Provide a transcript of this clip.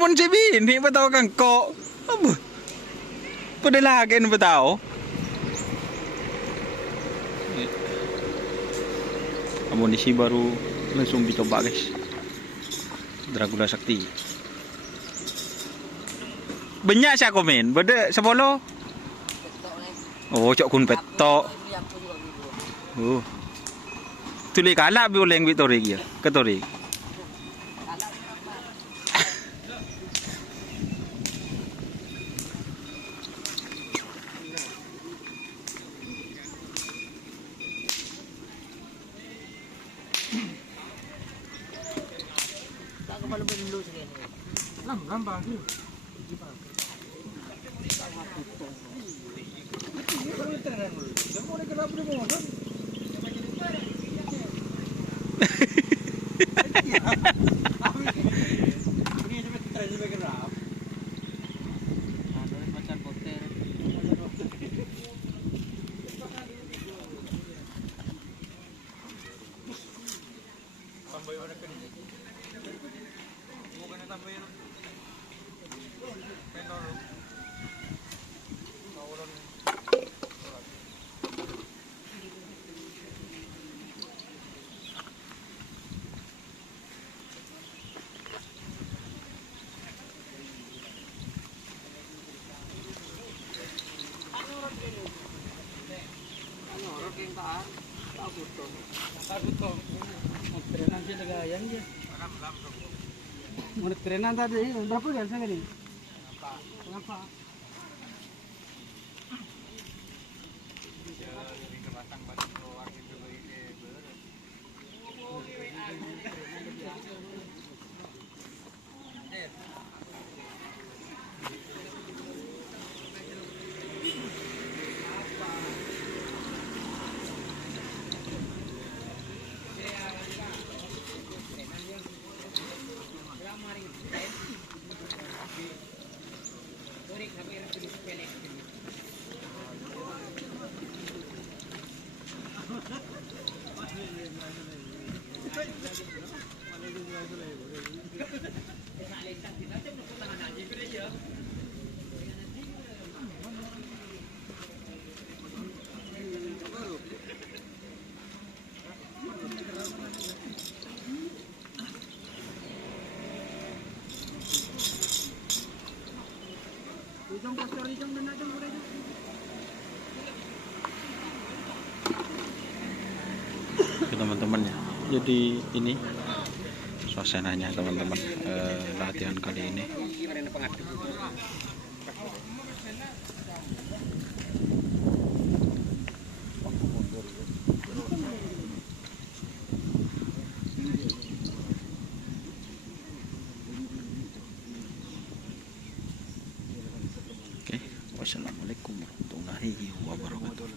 pun si bini pa tao kang ko. Aba. Padalagin ba tao? Amunisi baru langsung dicoba guys. Dragula Sakti. Banyak siya komen. Beda 10. Oh, cok kun petok. Oh. Tuli kala bi uleng Victoria kia. Ketori. Trenan tadi berapa kan saya ini? Kenapa? Teman-teman ya. Jadi ini suasananya teman-teman, latihan kali ini. Oke, wassalamualaikum warahmatullahi wabarakatuh.